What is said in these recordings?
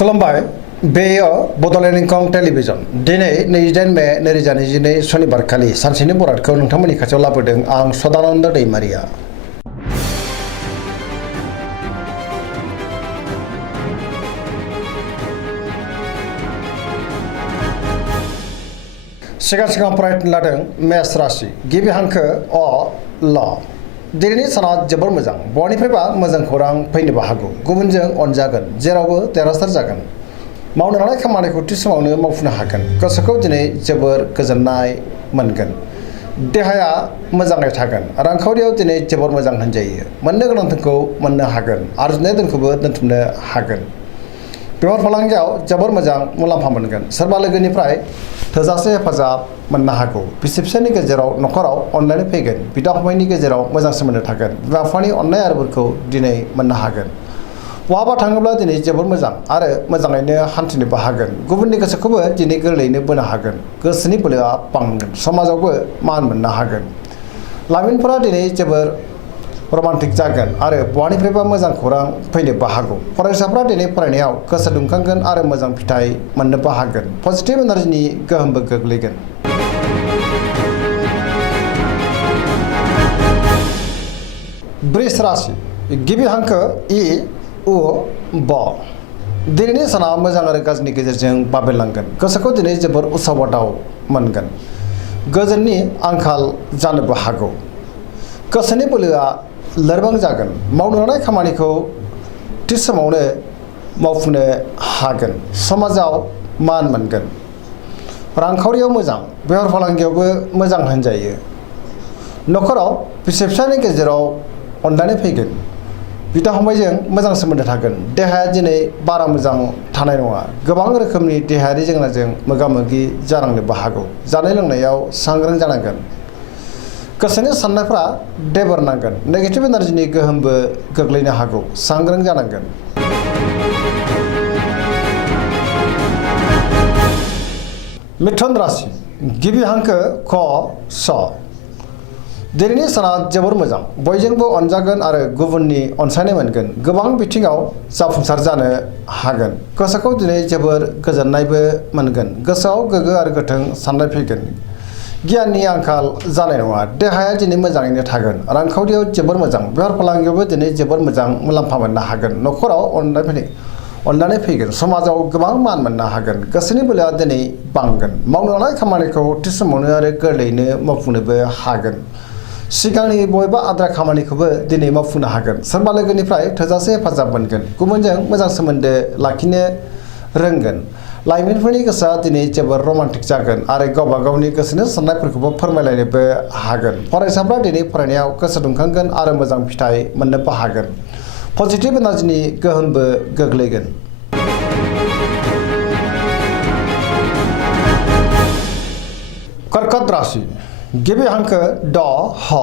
खुलुमबाय बेयो बड'लेण्ड इंखं टेलिभिजन दिनै 28 मे 2022 शनिबार खालि सानसेनि बरादखौ नोंथांमोननि खाथियाव लाबोदों आं सदानन्द दैमारिया। सिगां फरायनो लादों मेष राशि गिबि हांखो अ ल दिनैनि साना जोबोर मोजां बयनिफ्रायबा मोजां खौरां फैनोबो हागौ गुबुनजों अनजागोन जेरावबो देरहासार जागोन मावनो लानाय खामानिखौ थि समावनो मावफुंनो हागोन गोसोखौ दिनै जोबोर गोजोननाय मोनगोन देहाया मोजाङै थागोन रांखावरियाव दिनै जोबोर मोजां होनजायो मोननो गोनां धोनखौ मोननो हागोन आरजिनाय धोनखौबो दोनथुमनो हागोन बेफार फालांगियाव जोबोर मोजां मुलाम्फा मोनगोन सोरबा लोगोनिफ्राय थोजासे हेफाजाब मोननो हागौ बिसि फिसायनि गेजेराव नखराव अनलायनाय फैगोन बिदा फंबायनि गेजेराव मोजां सोमोन्दो थागोन बिमा बिफानि अननाय आरो बोरखौ दिनै मोननो हागोन बहाबा थाङोब्ला दिनै जोबोर मोजां आरो मोजाङैनो हान्थिनोबो हागोन गुबुननि गोसोखौबो दिनै गोरलैयैनो बोनो हागोन गोसोनि बोलोआ बांगोन समाजावबो मान मोननो हागोन लाइमोनफोरा दिनै जोबोर रमान्टिक जागोन आरो बहानिफ्रायबा मोजां खौरां फैनोबो हागौ फरायसाफ्रा दिनै फरायनायाव गोसो दुंखांगोन आरो मोजां फिथाइ मोननोबो हागोन पजिटिभ एनार्जिनि गोहोमबो गोग्लैगोन। वृष राशि गिबि हांखो इ उ ब दिनैनि साना मोजां आरो गाज्रिनि गेजेरजों बाबेरलांगोन गोसोखौ दिनै जोबोर उसाव बादाव मोनगोन गोजोननि आंखाल जानोबो हागौ गोसोनि बोलोआ लोरबां जागोन मावनो लानाय खामानिखौ थि समावनो मावफुंनो हागोन समाजाव मान मोनगोन रांखावरियाव मोजां बेफार फालांगियावबो मोजां होनजायो नखराव बिसि फिसायनि गेजेराव अनलायनाय फैगोन बिदा फंबायजों मोजां सोमोन्दो थागोन देहाया दिनै बारा मोजां थानाय नङा गोबां रोखोमनि देहायारि जेंनाजों मोगा मोगि जानांनोबो हागौ जानाय लोंनायाव सांग्रां जानांगोन गोसोनि साननायफ्रा देबर नांगोन नेगेटिभ एनार्जिनि गोहोमबो गोग्लैनो हागौ सांग्रां जानांगोन। मिथुन राशि गिबि हांखो क स दिनैनि साना जोबोर मोजां बयजोंबो अनजागोन आरो गुबुननि अनसायनाय मोनगोन गोबां बिथिङाव जाफुंसार जानो हागोन गोसोखौ दिनै जोबोर गोजोननायबो मोनगोन गोसोआव गोग्गो आरो गोथों साननाय फैगोन गियाननि आंखाल जानाय नङा देहाया दिनै मोजाङैनो थागोन रांखावरियाव जोबोर मोजां बेफार फालांगियावबो दिनै जोबोर मोजां मुलाम्फा मोननो हागोन नखराव अनलायनाय फैगोन समाजाव गोबां मान मोननो हागोन गोसोनि बोलोआ दिनै बांगोन मावनो लानाय खामानिखौ थि समावनो आरो गोरलैयैनो मावफुंनोबो हागोन सिगांनि बबेबा आद्रा खामानिखौबो दिनै मावफुंनो हागोन सोरबा लोगोनिफ्राय थोजासे हेफाजाब मोनगोन गुबुनजों मोजां सोमोन्दो लाखिनो रोंगोन लाइमोनफोरनि गोसोआ दिनै जोबोर रमान्टिक जागोन आरो गावबा गावनि गोसोनि साननायफोरखौबो फोरमायलायनोबो हागोन फरायसाफ्रा दिनै फरायनायाव गोसो दुंखांगोन आरो मोजां फिथाइ मोननोबो हागोन पजिटिभ एनार्जिनि गोहोमबो गोग्लैगोन। कर्कट राशि गिबि हांखो ड ह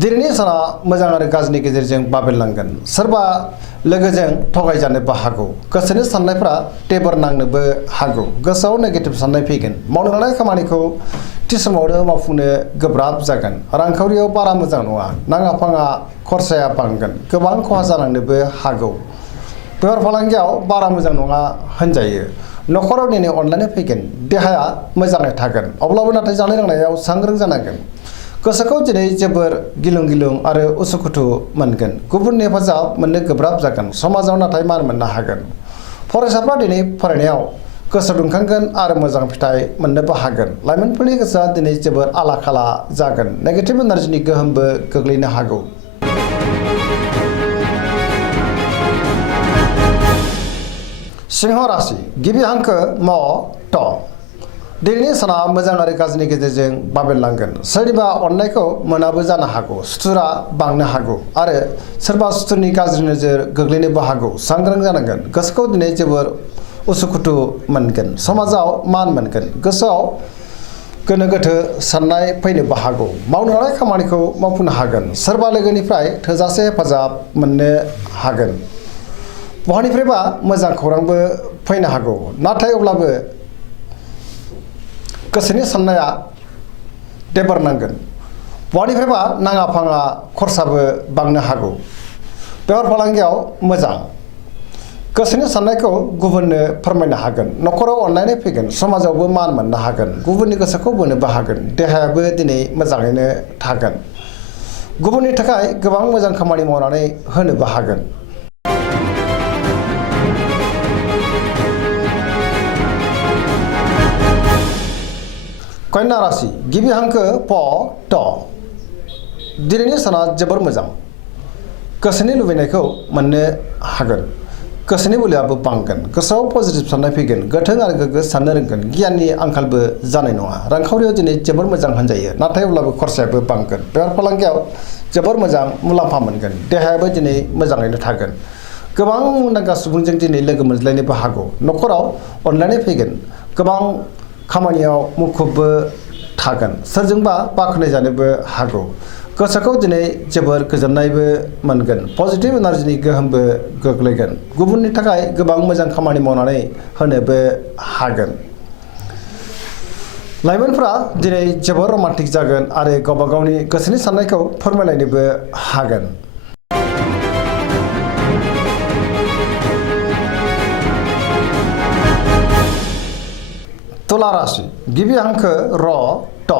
दिनैनि साना मोजां आरो गाज्रिनि गेजेरजों बाबेरलांगोन सोरबा लोगोजों थगायजानोबो हागौ गोसोनि साननायफ्रा टेबर नांनोबो हागौ गोसोआव नेगेटिभ साननाय फैगोन मावनो लानाय खामानिखौ थि समावनो मावफुंनो गोब्राब जागोन रांखावरियाव बारा मोजां नङा नाङा फाङा खरसाया बांगोन गोबां खहा जालांनोबो हागौ बेफार फालांगियाव बारा मोजां नङा होनजायो नखराव दिनै अनलायनाय फैगोन देहाया मोजाङै थागोन अब्लाबो नाथाय जानाय लोंनायाव सांग्रां जानांगोन गोसोखौ दिनै जोबोर गिलुं गिलुं आरो उसुखुथु मोनगोन गुबुननि हेफाजाब मोननो गोब्राब जागोन समाजाव नाथाय मान मोननो हागोन फरायसाफ्रा दिनै फरायनायाव गोसो दुंखांगोन आरो मोजां फिथाइ मोननोबो हागोन लाइमोनफोरनि गोसोआ दिनै जोबोर आला खाला जागोन नेगेटिभ एनार्जिनि गोहोमबो गोग्लैनो हागौ। सिंह राशि गिबि हांखो म ट दिनैनि साना मोजां आरो गाज्रिनि गेजेरजों बाबेरलांगोन सोरनिबा अननायखौ मोनाबो जानो हागौ सुथुरा बांनो हागौ आरो सोरबा सुथुरनि गाज्रि नोजोर गोग्लैनोबो हागौ सांग्रां जानांगोन गोसोखौ दिनै जोबोर उसुखुथु मोनगोन समाजाव मान मोनगोन गोसोआव गोनो गोथो साननाय फैनोबो हागौ मावनो लानाय खामानिखौ मावफुंनो हागोन सोरबा लोगोनिफ्राय थोजासे हेफाजाब मोननो हागोन बहानिफ्रायबा मोजां खौरांबो फैनो हागौ नाथाय अब्लाबो गोसोनि साननाया देबर नांगोन बहानिफ्रायबा नाङा फाङा खरसाबो बांनो हागौ बेफार फालांगियाव मोजां गोसोनि साननायखौ गुबुननो फोरमायनो हागोन, न'खराव अनलायनाय फैगोन, समाजावबो मान मोननो हागोन, गुबुननि गोसोखौ बोनोबो हागोन, देहायाबो दिनै मोजाङैनो थागोन, गुबुननि थाखाय गोबां मोजां खामानि मावनानै होनोबो हागोन। कन्या राशि गिबि हांखो प ट। दिनैनि साना जोबोर मोजां, गोसोनि लुबैनायखौ मोननो हागोन, गोसोनि बोलोआबो बांगोन, गोसोआव पजिटिभ साननाय फैगोन, गोथों आरो गोग्गो साननो रोंगोन, गियाननि आंखालबो जानाय नङा। रांखावरियाव दिनै जोबोर मोजां होनजायो, नाथाय अब्लाबो खरसायाबो बांगोन। बेफार फालांगियाव जोबोर मोजां मुलाम्फा मोनगोन, देहायाबो दिनै मोजाङैनो थागोन, गोबां मुंदांखा सुबुंजों दिनै लोगो मोनज्लायनोबो हागौ, न'खराव अनलायनाय फैगोन, गोबां खामानियाव मुखुबबो थागोन, सोरजोंबा बाख्नायजानोबो हागौ, गोसोखौ दिनै जोबोर गोजोननायबो मोनगोन, पजिटिभ एनार्जिनि गोहोमबो गोग्लैगोन, गुबुननि थाखाय गोबां मोजां खामानि मावनानै होनोबो हागोन। लाइमोनफोरा दिनै जोबोर रमान्टिक जागोन आरो गावबा गावनि गोसोनि साननायखौ फोरमायलायनोबो हागोन। तुला राशि गिबि हांखो र ट।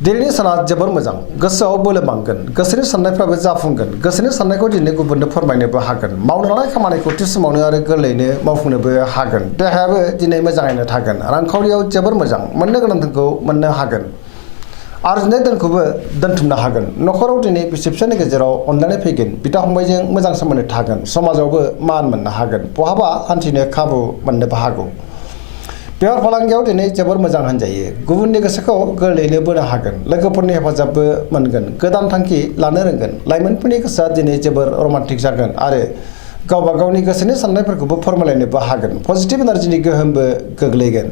दिनैनि साना जोबोर मोजां, गोसोआव बोलो बांगोन, गोसोनि साननायफ्राबो जाफुंगोन, गोसोनि साननायखौ दिनै गुबुननो फोरमायनोबो हागोन, मावनो लानाय खामानिखौ थि समावनो आरो गोरलैयैनो मावफुंनोबो हागोन, देहायाबो दिनै मोजाङैनो थागोन, रांखावरियाव जोबोर मोजां, मोननो गोनां धोनखौ मोननो हागोन, आरजिनाय धोनखौबो दोनथुमनो हागोन, न'खराव दिनै बिसि फिसायनि गेजेराव अनलायनाय फैगोन, बिदा फंबायजों मोजां सोमोन्दो थागोन, समाजावबो मान मोननो हागोन, बहाबा हान्थिनो खाबु मोननोबो हागौ। बेफार फालांगियाव दिनै जोबोर मोजां होनजायो, गुबुननि गोसोखौ गोरलैयैनो बोनो हागोन, लोगोफोरनि हेफाजाबबो मोनगोन, गोदान थांखि लानो रोंगोन, लाइमोनफोरनि गोसोआ दिनै जोबोर रमान्टिक जागोन आरो गावबा गावनि गोसोनि साननायफोरखौबो फोरमायलायनोबो हागोन, पजिटिभ एनार्जिनि गोहोमबो गोग्लैगोन।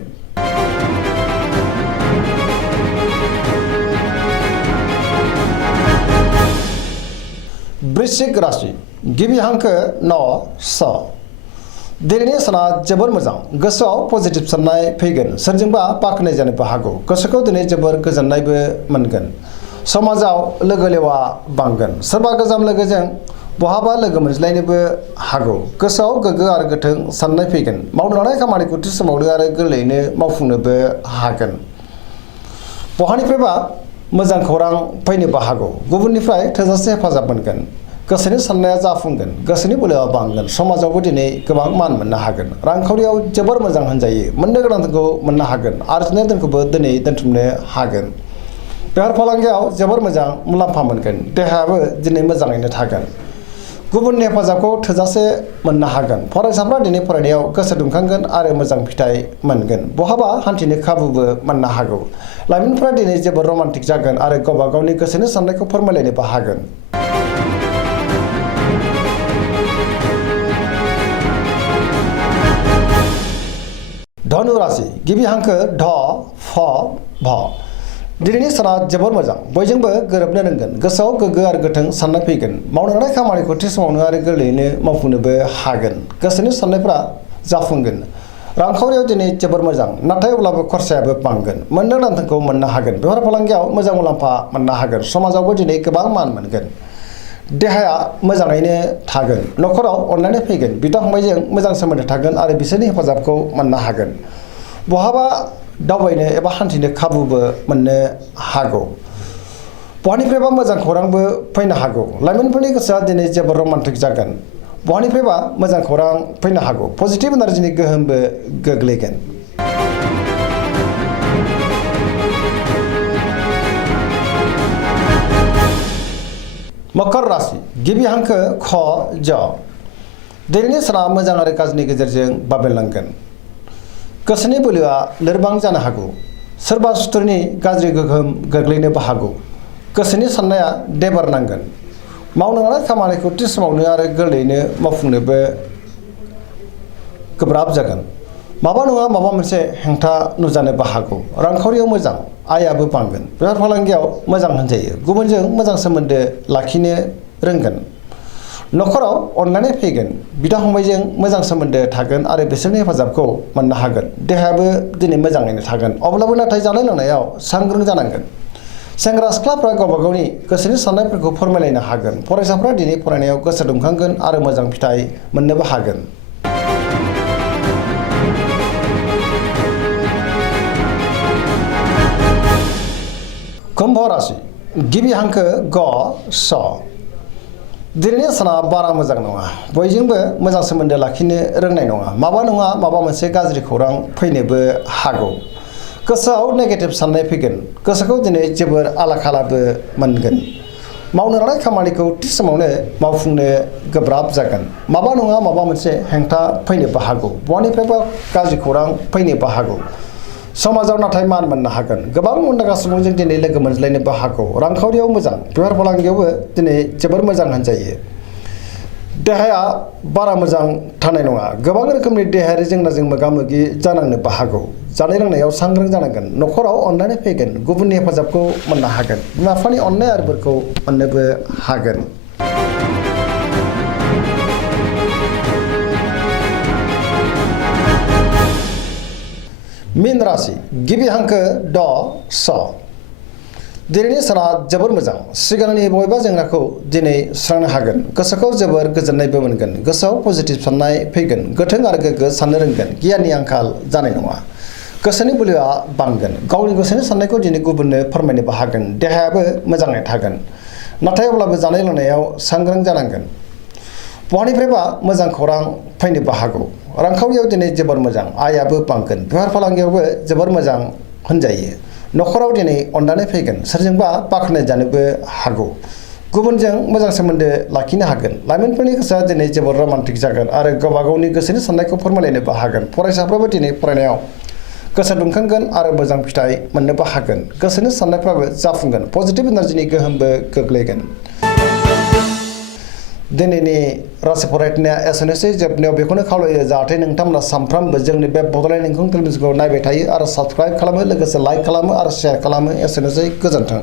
वृश्चिक राशि गिबि हांखो न स। दिनैनि साना जोबोर मोजां, गोसोआव पजिटिभ साननाय फैगोन, सोरजोंबा बाख्नायजानोबो हागौ, गोसोखौ दिनै जोबोर गोजोननायबो मोनगोन, समाजाव लोगो लेवा बांगोन, सोरबा गोजाम लोगोजों बहाबा लोगो मोनज्लायनोबो हागौ, गोसोआव गोग्गो आरो गोथों साननाय फैगोन, मावनो लानाय खामानिखौ थि समावनो आरो गोरलैयैनो मावफुंनोबो हागोन, बहानिफ्रायबा मोजां खौरां फैनोबो हागौ, गुबुननिफ्राय थोजासे हेफाजाब मोनगोन, गोसोनि साननाया जाफुंगोन, गोसोनि बोलोआ बांगोन, समाजावबो दिनै गोबां मान मोननो हागोन, रांखावरियाव जोबोर मोजां होनजायो, मोननो गोनां धोनखौ मोननो हागोन, आरजिनाय धोनखौबो दिनै दोनथुमनो हागोन, बेफार फालांगियाव जोबोर मोजां मुलाम्फा मोनगोन, देहायाबो दिनै मोजाङैनो थागोन, गुबुननि हेफाजाबखौ थोजासे मोननो हागोन, फरायसाफ्रा दिनै फरायनायाव गोसो दुंखांगोन आरो मोजां फिथाइ मोनगोन, बहाबा हान्थिनो खाबुबो मोननो हागौ, लाइमोनफ्रा दिनै जोबोर रमान्टिक जागोन आरो गावबा गावनि गोसोनि साननायखौ फोरमायलायनोबो हागोन। धनु राशि गिबि हांखो ढ फ भ। दिनैनि साना जोबोर मोजां, बयजोंबो गोरोबनो रोंगोन, गोसोआव गोग्गो आरो गोथों साननाय फैगोन, मावनो लानाय खामानिखौ थि समावनो आरो गोरलैयैनो मावफुंनोबो हागोन, गोसोनि साननायफ्रा जाफुंगोन, रांखावरियाव दिनै जोबोर मोजां, नाथाय अब्लाबो खरसायाबो बांगोन, मोननो गोनां धोनखौ मोननो हागोन, बेफार फालांगियाव मोजां मुलाम्फा मोननो हागोन, समाजावबो दिनै गोबां मान मोनगोन, देहाया मोजाङैनो थागोन, न'खराव अनलायनाय फैगोन, बिदा फंबायजों मोजां सोमोन्दो थागोन आरो बिसोरनि हेफाजाबखौ मोननो हागोन, बहाबा दावबायनो एबा हान्थिनो खाबुबो मोननो हागौ, बहानिफ्रायबा मोजां खौरांबो फैनो हागौ, लाइमोनफोरनि गोसोआ दिनै जोबोर रमान्टिक जागोन, बहानिफ्रायबा मोजां खौरां फैनो हागौ, पजिटिभ एनार्जिनि गोहोमबो गोग्लैगोन। मकर राशि गिबि हांखो ख ज। दिनैनि साना मोजां आरो गाज्रिनि गेजेरजों बाबेनलांगोन, गोसोनि बोलोआ लोरबां जानो हागौ, सोरबा सुथुरनि गाज्रि गोहोम गोग्लैनोबो हागौ, गोसोनि साननाया देबार नांगोन, मावनो लानाय खामानिखौ थि समावनो आरो गोरलैयैनो मावफुंनोबो गोब्राब जागोन, माबा नङा माबा मोनसे हेंथा नुजानोबो हागौ, रांखावरियाव मोजां, आयाबो बांगोन, बेफार फालांगियाव मोजां होनजायो, गुबुनजों मोजां सोमोन्दो लाखिनो रोंगोन, न'खराव अनलायनाय फैगोन, बिदा फंबायजों मोजां सोमोन्दो थागोन आरो बिसोरनि हेफाजाबखौ मोननो हागोन, देहायाबो दिनै मोजाङैनो थागोन, अब्लाबो नाथाय जानाय लोंनायाव सांग्रां जानांगोन, सेंग्रा सिख्लाफ्रा गावबा गावनि गोसोनि साननायफोरखौ फोरमायलायनो हागोन। फरायसाफ्रा दिनै फरायनायाव गोसो दुंखांगोन आरो मोजां फिथाइ मोननोबो हागोन। कुम्भ राशि गिबि हांखो ग स। दिनैनि साना बारा मोजां नङा। बयजोंबो मोजां सोमोन्दो लाखिनो रोंनाय नङा। माबा नङा माबा मोनसे गाज्रि खौरां फैनोबो हागौ। गोसोआव नेगेटिभ साननाय फैगोन। गोसोखौ दिनै जोबोर आला-खालाबो मोनगोन। मावनो लानाय खामानिखौ थि समावनो मावफुंनो गोब्राब जागोन। माबा नङा माबा मोनसे हेंथा फैनोबो हागौ। बहानिफ्रायबा गाज्रि खौरां फैनोबो हागौ। समाजाव नाथाय मान मोननो हागोन। गोबां मुंदांखा सुबुंजों दिनै लोगो मोनज्लायनोबो हागौ। रांखावरियाव मोजां। बेफार फालांगियावबो दिनै जोबोर मोजां होनजायो। देहाया बारा मोजां थानाय नङा। गोबां रोखोमनि देहायारि जेंनाजों मोगा-मोगि जानांनोबो हागौ। जानाय लोंनायाव सांग्रां जानांगोन। न'खराव अननाय फैगोन। गुबुननि हेफाजाबखौ मोननो हागोन। बिमा-बिफानि अननाय आरो बोरखौ मोननोबो हागोन। मीन राशि गिबि हांखो ड स। दिनैनि साना जोबोर मोजां। सिगांनि बबेबा जेंनाखौ दिनै सुस्रांनो हागोन। गोसोखौ जोबोर गोजोननायबो मोनगोन। गोसोआव पजिटिभ साननाय फैगोन। गोथों आरो गोग्गो साननो रोंगोन। गियाननि आंखाल जानाय नङा। गोसोनि बोलोआ बांगोन। गावनि गोसोनि साननायखौ दिनै गुबुननो फोरमायनोबो हागोन। देहायाबो मोजाङै थागोन। नाथाय अब्लाबो जानाय लोंनायाव सांग्रां जानांगोन। बहानिफ्रायबा मोजां खौरां फैनोबो हागौ। रांखावरियाव दिनै जोबोर मोजां। आयाबो बांगोन। बेफार फालांगियावबो जोबोर मोजां होनजायो। न'खराव दिनै अननाय फैगोन। सोरजोंबा बाख्नाय जानोबो हागौ। गुबुनजों मोजां सोमोन्दो लाखिनो हागोन। लाइमोनफोरनि गोसोआ दिनै जोबोर रमान्टिक जागोन आरो गावबा गावनि गोसोनि साननायखौ फोरमायलायनोबो हागोन। फरायसाफ्राबो दिनै फरायनायाव गोसो दुंखांगोन आरो मोजां फिथाइ मोननोबो हागोन। गोसोनि साननायफ्राबो जाफुंगोन। पजिटिभ एनार्जिनि गोहोमबो गोग्लैगोन। दिनैनि राशि फरायनाया एसेनोसै। जोबनायाव बेखौनो खावलायो जाहाथे नोंथांमोना सानफ्रामबो जोंनि बे बड'लेण्ड इंखं टेलिभिजनखौ नायबाय थायो आरो साबस्क्राइब खालामो, लोगोसे लाइक खालामो आरो शेयार खालामो। एसेनोसै। गोजोन्थों।